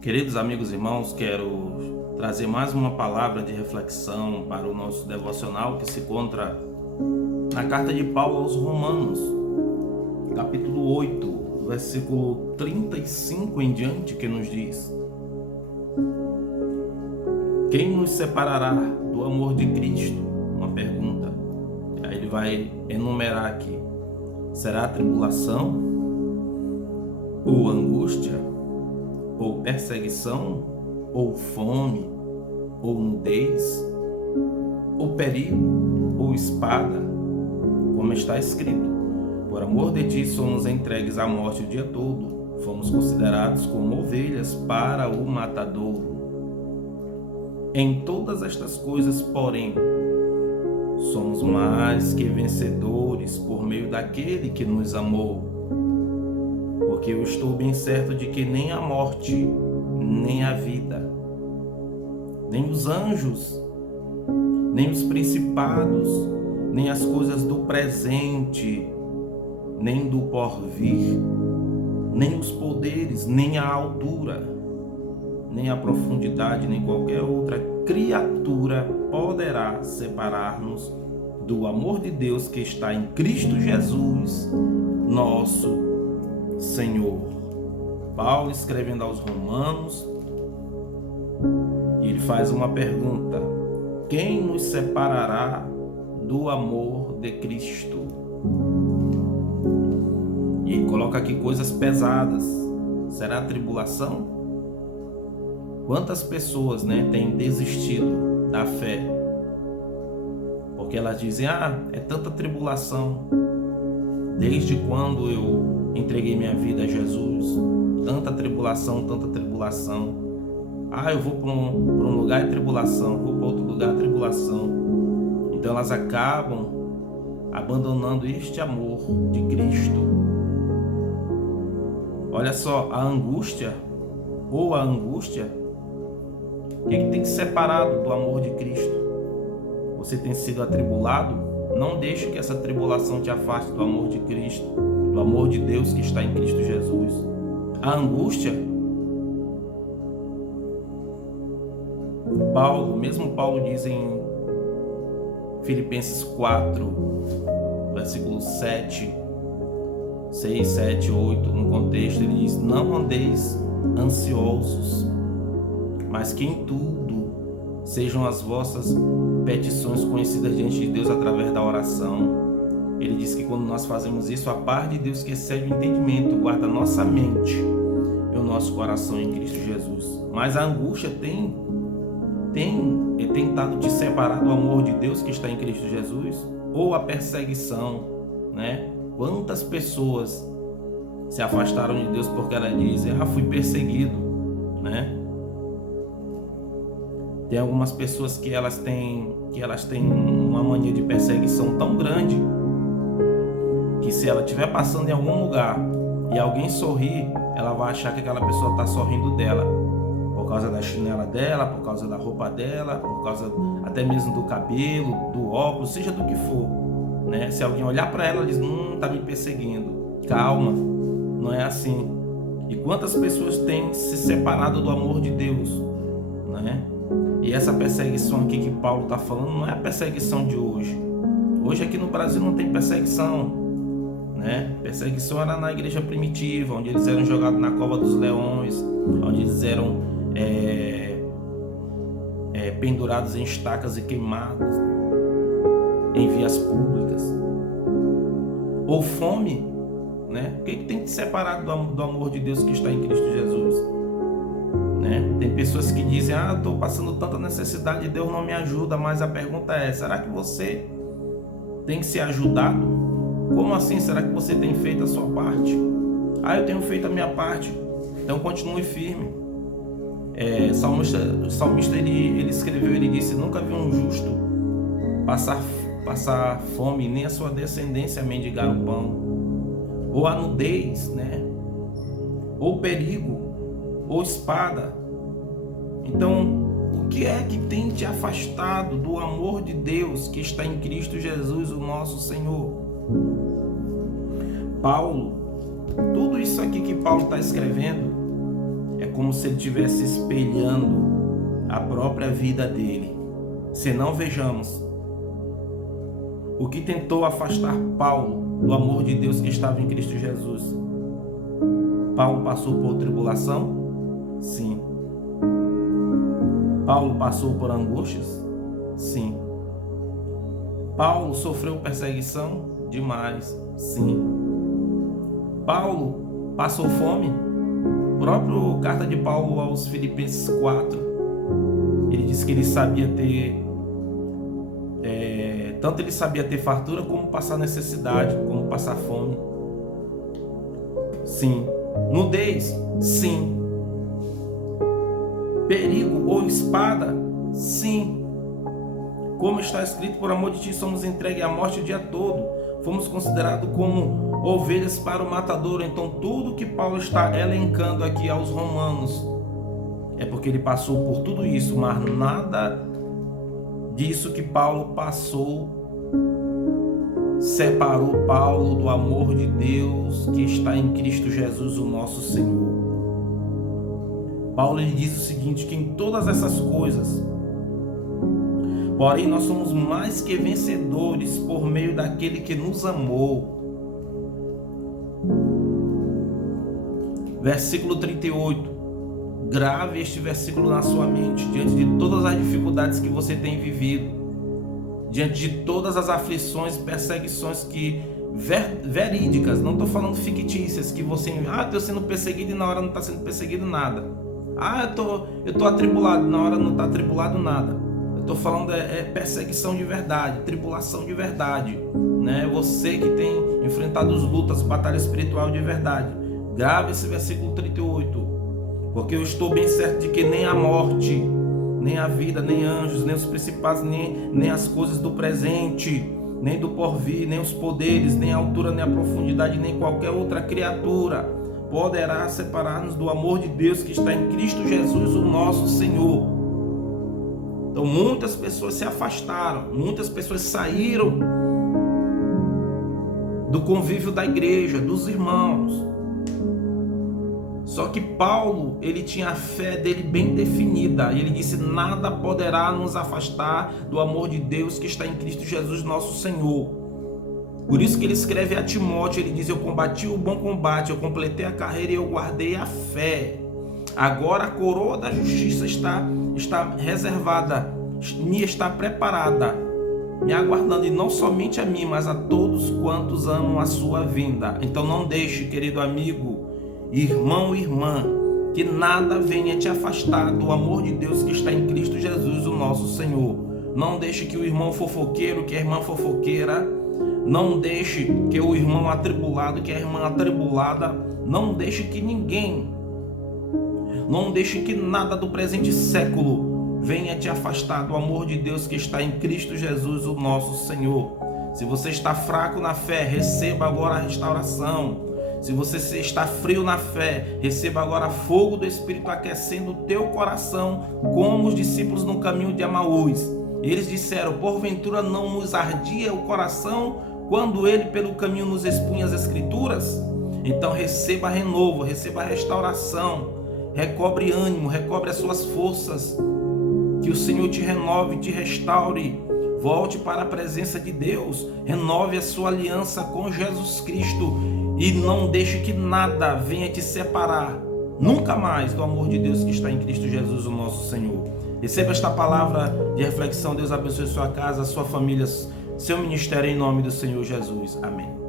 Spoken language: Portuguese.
Queridos amigos e irmãos, quero trazer mais uma palavra de reflexão para o nosso devocional que se encontra na carta de Paulo aos Romanos, capítulo 8, versículo 35 em diante, que nos diz: quem nos separará do amor de Cristo? Uma pergunta. E aí ele vai enumerar aqui: será a tribulação, ou angústia, ou perseguição, ou fome, ou nudez, ou perigo, ou espada? Como está escrito: por amor de ti somos entregues à morte o dia todo, fomos considerados como ovelhas para o matadouro. Em todas estas coisas, porém, somos mais que vencedores por meio daquele que nos amou. Porque eu estou bem certo de que nem a morte, nem a vida, nem os anjos, nem os principados, nem as coisas do presente, nem do porvir, nem os poderes, nem a altura, nem a profundidade, nem qualquer outra criatura poderá separar-nos do amor de Deus que está em Cristo Jesus, nosso Senhor. Paulo, escrevendo aos Romanos, ele faz uma pergunta: quem nos separará do amor de Cristo? E ele coloca aqui coisas pesadas. Será a tribulação? Quantas pessoas, têm desistido da fé? Porque elas dizem: é tanta tribulação. Desde quando eu entreguei minha vida a Jesus, tanta tribulação, tanta tribulação. Eu vou para um lugar de tribulação, vou para outro lugar de tribulação. Então elas acabam abandonando este amor de Cristo. Olha só, a angústia, o que tem separado do amor de Cristo? Você tem sido atribulado? Não deixe que essa tribulação te afaste do amor de Cristo, do amor de Deus que está em Cristo Jesus. A angústia, mesmo Paulo diz em Filipenses 4, versículo 6, 7, 8, no contexto, ele diz: não andeis ansiosos, mas que em tudo sejam as vossas petições conhecidas diante de Deus através da oração. Ele diz que quando nós fazemos isso, a paz de Deus que excede o entendimento guarda nossa mente e o nosso coração em Cristo Jesus. Mas a angústia tem tentado te separar do amor de Deus que está em Cristo Jesus? Ou a perseguição, Quantas pessoas se afastaram de Deus porque elas dizem: fui perseguido, Tem algumas pessoas que elas têm uma mania de perseguição tão grande que se ela estiver passando em algum lugar e alguém sorrir, ela vai achar que aquela pessoa está sorrindo dela, por causa da chinela dela, por causa da roupa dela, por causa até mesmo do cabelo, do óculos, seja do que for, Se alguém olhar para ela, ela diz: está me perseguindo. Calma, não é assim. E quantas pessoas têm se separado do amor de Deus, E essa perseguição aqui que Paulo está falando não é a perseguição de hoje. Hoje aqui no Brasil não tem perseguição, Perseguição era na igreja primitiva, onde eles eram jogados na cova dos leões, onde eles eram pendurados em estacas e queimados em vias públicas. Ou fome, O que tem que separar do amor de Deus que está em Cristo Jesus? Tem pessoas que dizem: estou passando tanta necessidade, Deus não me ajuda. Mas a pergunta é: será que você tem se ajudado? Como assim? Será que você tem feito a sua parte? Eu tenho feito a minha parte. Então continue firme. O salmista ele escreveu, ele disse: nunca vi um justo passar fome, nem a sua descendência mendigar o pão. Ou a nudez, ou perigo, ou espada. Então, o que é que tem te afastado do amor de Deus que está em Cristo Jesus, o nosso Senhor? Paulo, tudo isso aqui que Paulo está escrevendo é como se ele estivesse espelhando a própria vida dele. Se não, vejamos o que tentou afastar Paulo do amor de Deus que estava em Cristo Jesus. Paulo passou por tribulação? Sim. Paulo passou por angústias? Sim. Paulo sofreu perseguição? Demais. Sim. Paulo passou fome? A própria carta de Paulo aos Filipenses 4, ele disse que ele sabia ter tanto ele sabia ter fartura como passar necessidade, como passar fome. Sim. Nudez? Sim. Perigo ou espada? Sim. Como está escrito, por amor de ti somos entregues à morte o dia todo. Fomos considerados como ovelhas para o matadouro. Então tudo que Paulo está elencando aqui aos romanos é porque ele passou por tudo isso, mas nada disso que Paulo passou separou Paulo do amor de Deus que está em Cristo Jesus, o nosso Senhor. Paulo ele diz o seguinte, que em todas essas coisas, porém nós somos mais que vencedores por meio daquele que nos amou. Versículo 38. Grave este versículo na sua mente, diante de todas as dificuldades que você tem vivido, diante de todas as aflições, perseguições que verídicas, não estou falando fictícias, que você, estou sendo perseguido e na hora não está sendo perseguido nada. Eu estou atribulado, na hora não está atribulado nada. Eu estou falando perseguição de verdade, tribulação de verdade, né? Você que tem enfrentado as lutas, batalha espiritual de verdade. Grave esse versículo 38. Porque eu estou bem certo de que nem a morte, nem a vida, nem anjos, nem os principados, nem as coisas do presente, nem do porvir, nem os poderes, nem a altura, nem a profundidade, nem qualquer outra criatura poderá separar-nos do amor de Deus que está em Cristo Jesus, o nosso Senhor. Então muitas pessoas se afastaram, muitas pessoas saíram do convívio da igreja, dos irmãos. Só que Paulo, ele tinha a fé dele bem definida. E ele disse, nada poderá nos afastar do amor de Deus que está em Cristo Jesus, nosso Senhor. Por isso que ele escreve a Timóteo, ele diz, eu combati o bom combate, eu completei a carreira e eu guardei a fé. Agora a coroa da justiça está reservada, me está preparada, me aguardando, e não somente a mim, mas a todos quantos amam a sua vinda. Então não deixe, querido amigo, irmão e irmã, que nada venha te afastar do amor de Deus que está em Cristo Jesus, o nosso Senhor. Não deixe que o irmão fofoqueiro, que a irmã fofoqueira, não deixe que o irmão atribulado, que a irmã atribulada, não deixe que ninguém, não deixe que nada do presente século venha te afastar do amor de Deus que está em Cristo Jesus, o nosso Senhor. Se você está fraco na fé, receba agora a restauração. Se você está frio na fé, receba agora fogo do Espírito aquecendo o teu coração, como os discípulos no caminho de Emaús. Eles disseram, porventura não nos ardia o coração quando ele pelo caminho nos expunha as Escrituras? Então receba renovo, receba restauração, recobre ânimo, recobre as suas forças, que o Senhor te renove, te restaure. Volte para a presença de Deus, renove a sua aliança com Jesus Cristo e não deixe que nada venha te separar, nunca mais, do amor de Deus que está em Cristo Jesus, o nosso Senhor. Receba esta palavra de reflexão. Deus abençoe sua casa, sua família, seu ministério, em nome do Senhor Jesus. Amém.